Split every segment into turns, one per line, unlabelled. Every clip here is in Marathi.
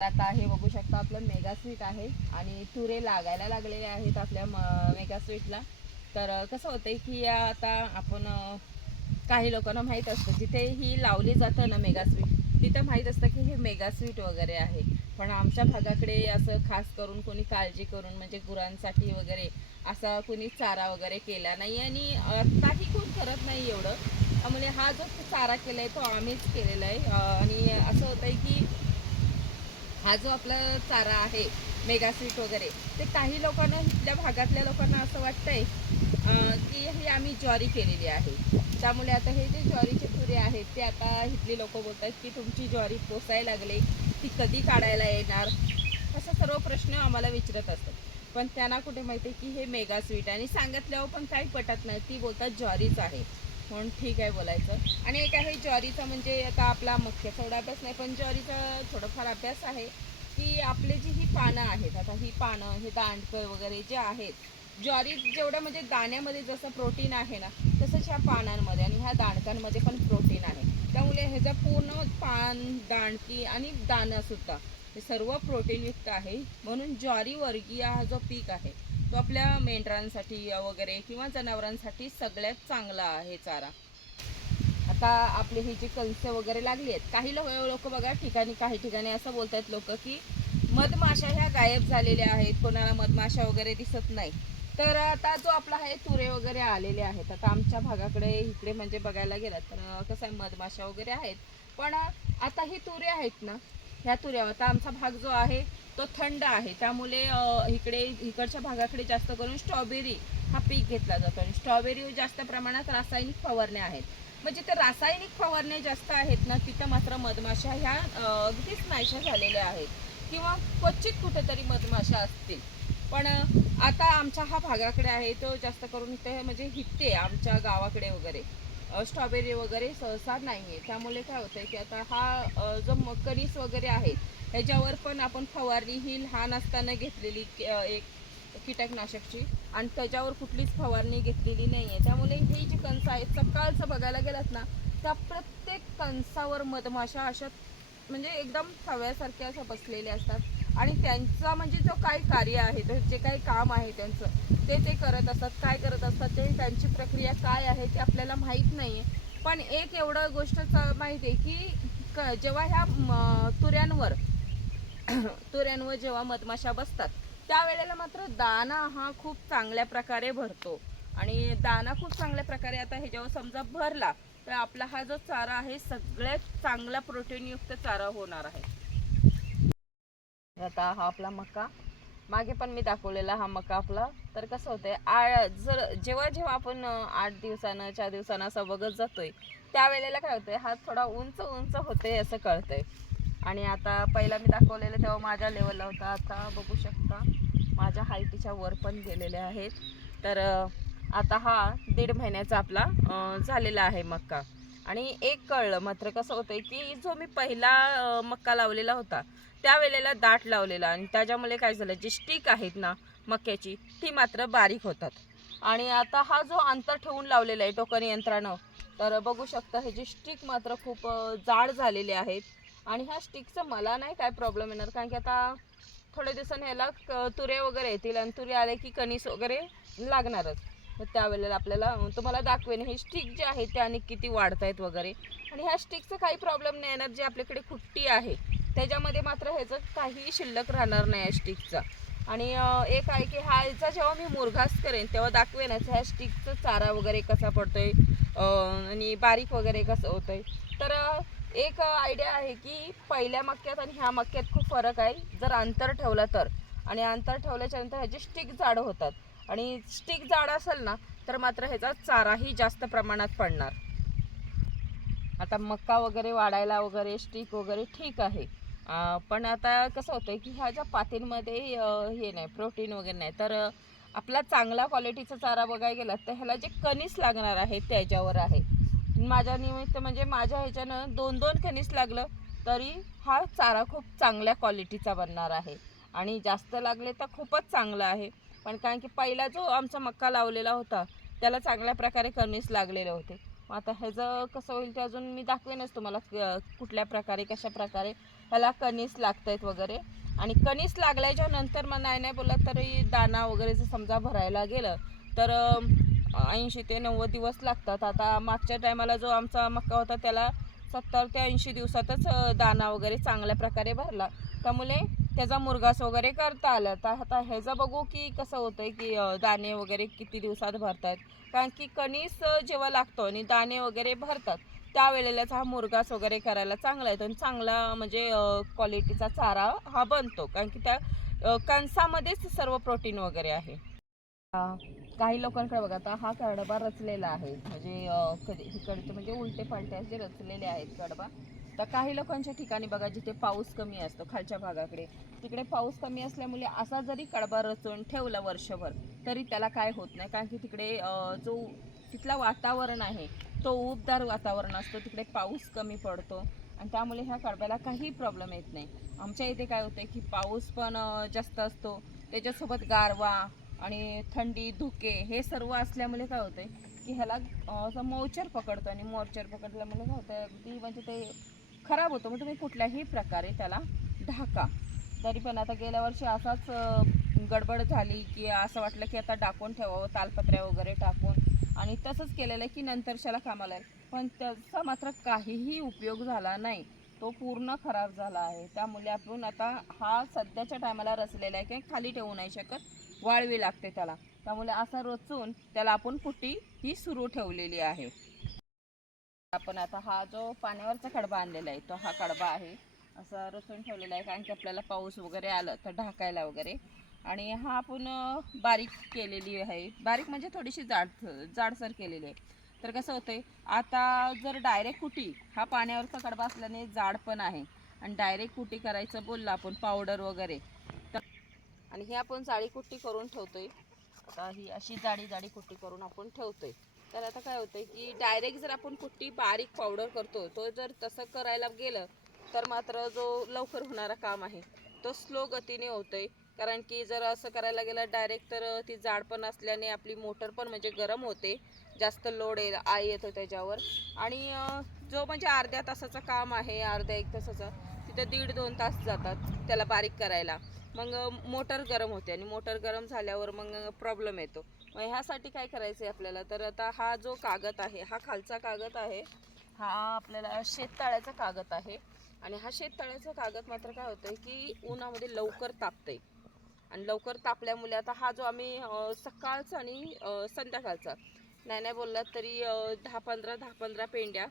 आता हे बघू शकता आपलं मेगा स्वीट आहे आणि तुरे लागायला लागलेले आहेत आपल्या म- मेगा स्वीटला तर कसं होतं की आता आपण काही लोकांना माहीत असतं जिथे ही लावली जातं ना मेगा स्वीट तिथं माहीत असतं की हे मेगा स्वीट वगैरे आहे. पण आमच्या भागाकडे असं खास करून कोणी काळजी करून म्हणजे गुरांसाठी वगैरे असा कोणी चारा वगैरे केला नाही आणि आत्ताही कोण करत नाही एवढं. त्यामुळे हा जो चारा केला आहे तो आम्हीच केलेला आहे. आणि असं होतंय की हा जो आपला चारा आहे मेगा स्वीट वगैरे ते काही लोकांना इथल्या भागातल्या लोकांना असं वाटतंय की ही आम्ही ज्वारी केलेली आहे. त्यामुळे आता हे जे ज्वारीचे तुरे आहेत ते आता इथली लोक बोलतात की तुमची ज्वारी पोसायला लागले ती कधी काढायला येणार? असा सर्व प्रश्न आम्हाला विचारत असतात. पण त्यांना कुठे माहिती आहे की हे मेगा स्वीट आहे? आणि सांगितल्यावर पण काही पटत नाही ती बोलतात ज्वारीच आहे. म्हणून ठीक आहे बोलायचं. आणि एक आहे ज्वारीचा म्हणजे आता आपला मुख्य थोडा अभ्यास नाही पण ज्वारीचा थोडाफार अभ्यास आहे की आपले जी ही पानं आहेत आता ही पानं हे दांडकं वगैरे जे आहेत ज्वारी जेवढं म्हणजे दाण्यामध्ये जसं प्रोटीन आहे ना तसंच ह्या पानांमध्ये आणि ह्या दांडकांमध्ये पण प्रोटीन आहे. त्यामुळे ह्याचा पूर्ण पान दांडकी आणि दाणंसुद्धा हे सर्व प्रोटीनयुक्त आहे. म्हणून ज्वारी वर्गीय हा जो पीक आहे तो आपल्या मेंढरांसाठी वगैरे किंवा जनावरांसाठी सगळ्यात चांगला आहे चारा. आता आपले हे जे कणसे वगैरे लागली आहेत काही लोक लोक बघा ठिकाणी काही ठिकाणी असं बोलतात लोक की मधमाशा ह्या गायब झालेल्या आहेत कोणाला मधमाशा वगैरे दिसत नाही. तर आता जो आपला आहे तुरे वगैरे आलेले आहेत. आता आमच्या भागाकडे इकडे म्हणजे बघायला गेलात तर कसं आहे मधमाशा वगैरे आहेत. पण आता ही तुरे आहेत ना ह्या तुऱ्या आता आमचा भाग जो आहे तो थंड आहे. त्यामुळे इकडे इकडच्या भागाकडे जास्त करून स्ट्रॉबेरी हा पीक घेतला जातो. आणि स्ट्रॉबेरी जास्त प्रमाणात रासायनिक फवारण्या आहेत. म्हणजे ते रासायनिक फवारण्या जास्त आहेत ना तिथं मात्र मधमाशा ह्या अगदीच नाहीशा झालेल्या आहेत. किंवा क्वचित कुठेतरी मधमाशा असतील. पण आता आमच्या हा भागाकडे आहे तो जास्त करून इथे म्हणजे हिते आमच्या गावाकडे वगैरे. स्ट्रॉबेरी वगैरे सहसा नाही आहे त्यामुळे काय होतं की आता हा जो म- कणीस वगैरे आहे ह्याच्यावर पण आपण फवारणी ही लहान असताना घेतलेली एक कीटकनाशकची आणि त्याच्यावर कुठलीच फवारणी घेतलेली नाही आहे त्यामुळे ही जी कणस आहेत सकाळचं बघायला गेलात ना त्या प्रत्येक कणसावर मधमाशा अशा म्हणजे एकदम थव्यासारख्या अशा बसलेल्या असतात. आणि त्यांचा म्हणजे जो काही कार्य आहे जे काही काम आहे त्यांचं ते ते करत असतात. काय करत असतात ते त्यांची प्रक्रिया काय आहे ते आपल्याला माहीत नाही आहे पण एक एवढं गोष्ट माहीत आहे की क जेव्हा ह्या म, तुऱ्यांवर तुऱ्यांवर जेव्हा मधमाशा बसतात त्यावेळेला मात्र दाना हा खूप चांगल्या प्रकारे भरतो. आणि दाना खूप चांगल्या प्रकारे आता हे जेव्हा समजा भरला तर आपला हा जो चारा आहे सगळ्यात चांगला प्रोटीनयुक्त चारा होणार आहे. आता हा आपला मका. मागे पण मी दाखवलेला हा मका आपला. तर कसं होतंय आ जर जेव्हा जेव्हा आपण आठ दिवसानं चार दिवसानं असं बघत जातोय त्यावेळेला काय होतंय हा थोडा उंच उंच होते असं कळतंय. आणि आता पहिला मी दाखवलेलं तेव्हा माझ्या लेवलला होता. आता बघू शकता माझ्या हाईटीच्या वर पण गेलेले आहेत. तर आता हा दीड महिन्याचा आपला झालेला आहे मक्का आणि एक कळलं मात्र कसं होतंय की जो मी पहिला मक्का लावलेला होता त्यावेळेला दाट लावलेला आणि त्याच्यामुळे काय झालं जी स्टिक आहेत ना मक्याची ती मात्र बारीक होतात. आणि आता हा जो अंतर ठेवून लावलेला आहे टोकन यंत्रानं तर बघू शकता ह्याची स्टिक मात्र खूप जाड झालेली आहेत. आणि ह्या स्टिकचं मला नाही काय प्रॉब्लेम येणार कारण की आता थोड्या दिवसांनी ह्याला क- तुरे वगैरे येतील आणि तुरे आले की कणीस वगैरे लागणारच. त्यावेळेला आपल्याला तुम्हाला दाखवेन. हे स्टिक जे आहे ते आणि किती वाढत आहेत वगैरे. आणि ह्या स्टिकचं काही प्रॉब्लेम नाही येणार जे आपल्याकडे खुट्टी आहे. त्याच्यामध्ये मात्र ह्याचं काहीही शिल्लक राहणार नाही या स्टिकचा. आणि एक आहे की हा याचा जेव्हा मी मुरघास करेन तेव्हा दाखवेनच ह्या स्टिकचा चारा वगैरे कसा पडतोय आहे आणि बारीक वगैरे कसं होतंय. तर एक आयडिया आहे की पहिल्या मक्यात आणि ह्या मक्यात खूप फरक आहे. जर अंतर ठेवलं तर. आणि अंतर ठेवल्याच्यानंतर ह्याचे ह्याची स्टिक जाड होतात. आणि स्टिक जाड असेल ना तर मात्र ह्याचा चाराही जास्त प्रमाणात पडणार. आता मक्का वगैरे वाढायला वगैरे स्टिक वगैरे ठीक आहे. पण आता कसं होतं की ह्या ज्या पातींमध्ये हे नाही प्रोटीन वगैरे नाही तर आपला चांगला क्वालिटीचा चारा बघायला गेला तर ह्याला जे कणीस लागणार आहे त्याच्यावर आहे. माझ्या निमित्त म्हणजे माझ्या ह्याच्यानं दोन दोन कणीस लागलं तरी हा चारा खूप चांगल्या क्वालिटीचा बनणार आहे. आणि जास्त लागले तर खूपच चांगलं आहे. पण कारण की पहिला जो आमचा मक्का लावलेला होता त्याला चांगल्या प्रकारे कणीस लागलेले होते. मग आता ह्याचं कसं होईल ते अजून मी दाखवेनच तुम्हाला कुठल्या प्रकारे कशा प्रकारे ह्याला कणीस लागतायत वगैरे. आणि कणीस लागल्याच्या नंतर मग नाही नाही बोलत तरी दाना वगैरे जर समजा भरायला गेलं तर ऐंशी ते नव्वद दिवस लागतात. आता मागच्या टायमाला जो आमचा मक्का होता त्याला सत्तर ते ऐंशी दिवसातच दाना वगैरे चांगल्या प्रकारे भरला. त्यामुळे त्याचा मुरगास वगैरे करता आला. तर आता ह्याचं बघू की कसं होतंय की दाणे वगैरे किती दिवसात भरतात. कारण की कणीस जेव्हा लागतो आणि दाणे वगैरे भरतात त्यावेळेलाच हा मुरगास वगैरे करायला चांगला येतो आणि चांगला म्हणजे क्वालिटीचा चारा हा बनतो. कारण की त्या कणसामध्येच सर्व प्रोटीन वगैरे आहे. काही लोकांकडे बघा आता हा कडबा रचलेला आहे. म्हणजे कधी इकडचे म्हणजे उलटे पालटे असे रचलेले आहेत कडबा. तर काही लोकांच्या ठिकाणी बघा जिथे पाऊस कमी असतो खालच्या भागाकडे तिकडे पाऊस कमी असल्यामुळे असा जरी कडबा रचून ठेवला वर्षभर तरी त्याला काय होत नाही. कारण की तिकडे जो तिथला वातावरण आहे तो उबदार वातावरण असतो. तिकडे पाऊस कमी पडतो. आणि त्यामुळे ह्या कडब्याला काही प्रॉब्लेम येत नाही. आमच्या इथे काय होते की पाऊस पण जास्त असतो. त्याच्यासोबत गारवा आणि थंडी धुके हे सर्व असल्यामुळे काय होते की ह्याला असं मोचर पकडतं. आणि मोर्चर पकडल्यामुळे काय होतं अगदी म्हणजे ते खराब होतो. मग तुम्ही कुठल्याही प्रकारे त्याला ढाका. तरी पण आता गेल्या वर्षी असाच गडबड झाली की असं वाटलं की आता टाकून ठेवावं तालपत्र्या वगैरे टाकून. आणि तसंच केलेलं आहे की नंतरच्याला कामाला आहे पण त्याचा मात्र काहीही उपयोग झाला नाही. तो पूर्ण खराब झाला आहे. त्यामुळे आपण आता हा सध्याच्या टायमाला रचलेला आहे की खाली ठेवू नाही शकत वाळवी लागते त्याला. त्यामुळे असा रचून त्याला आपण पुट्टी ही सुरू ठेवलेली आहे. आपण आता हा जो पाण्यावरचा कडबा आणलेला आहे तो हा कडबा आहे. असा रचून ठेवलेला आहे कारण की आपल्याला पाऊस वगैरे आलं तर ढाकायला वगैरे. आणि हा आपण बारीक केलेली आहे. बारीक म्हणजे थोडीशी जाड जाडसर केलेली आहे. तर कसं होतंय आता जर डायरेक्ट कुटी हा पाण्यावरचा कडबा असल्याने जाड पण आहे. आणि डायरेक्ट कुटी करायचं बोललं आपण पावडर वगैरे. तर आणि ही आपण जाळी कुट्टी करून ठेवतोय. आता ही अशी जाडी जाडी कुट्टी करून आपण ठेवतोय. तर आता काय होतंय की डायरेक्ट जर आपण कुट्टी बारीक पावडर करतो तो जर तसं करायला गेलं तर मात्र जो लवकर होणारा काम आहे तो स्लो गतीने होतोय. कारण की जर असं करायला गेलं डायरेक्ट तर ती जाड पण असल्याने आपली मोटर पण म्हणजे गरम होते. जास्त लोड ये आय येतो त्याच्यावर. आणि जो म्हणजे अर्ध्या तासाचं काम आहे अर्ध्या एक तासाचं तिथं दीड दोन तास जातात त्याला बारीक करायला. मग मोटर गरम होते आणि मोटर गरम झाल्यावर मग प्रॉब्लेम येतो. मग ह्यासाठी काय करायचं आहे आपल्याला? तर आता हा जो कागद आहे हा खालचा कागद आहे हा आपल्याला शेततळ्याचा कागद आहे. आणि हा शेततळ्याचा कागद मात्र काय होतंय की उन्हामध्ये लवकर तापतंय. आणि लवकर तापल्यामुळे आता हा जो आम्ही सकाळचा आणि संध्याकाळचा नाही नाही बोललात तरी दहा पंधरा दहा पंधरा पेंड्या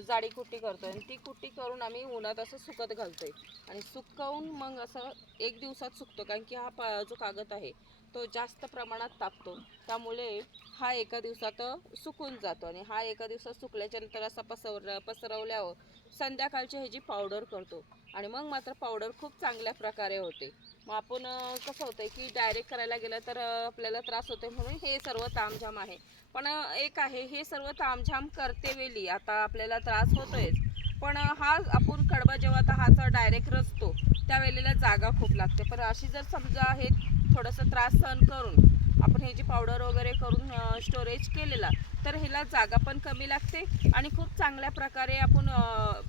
जाडी कुट्टी करतोय. आणि ती कुट्टी करून आम्ही उन्हात असं सुकत घालतोय. आणि सुकवून मग असं एक दिवसात सुकतो. कारण की हा प जो कागद आहे तो जास्त प्रमाणात तापतो. त्यामुळे हा एका दिवसात सुकून जातो आणि हा एका दिवसात सुकल्याच्या नंतर असा पसर पसरवल्यावर संध्याकाळची ह्याची पावडर करतो. आणि मग मात्र पावडर खूप चांगल्या प्रकारे होते. मग आपण कसं होतं की डायरेक्ट करायला गेलं तर आपल्याला त्रास होतो म्हणून हे सर्व तामझाम आहे. पण एक आहे हे सर्व तामझाम करते वेळी आता आपल्याला त्रास होतोयच. पण हा आपण कडबा जेव्हा आता हाचा डायरेक्ट रचतो त्यावेळेला जागा खूप लागते. पण अशी जर समजा हे थोडंसं त्रास सहन करून आपण ह्याची पावडर वगैरे करून स्टोरेज केलेला तर ह्याला जागा पण कमी लागते आणि खूप चांगल्या प्रकारे आपण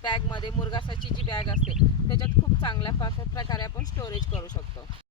बॅगमध्ये मुरगासाची जी बॅग असते त्याच्यात खूप चांगल्या प्रकारे आपण स्टोरेज करू शकतो.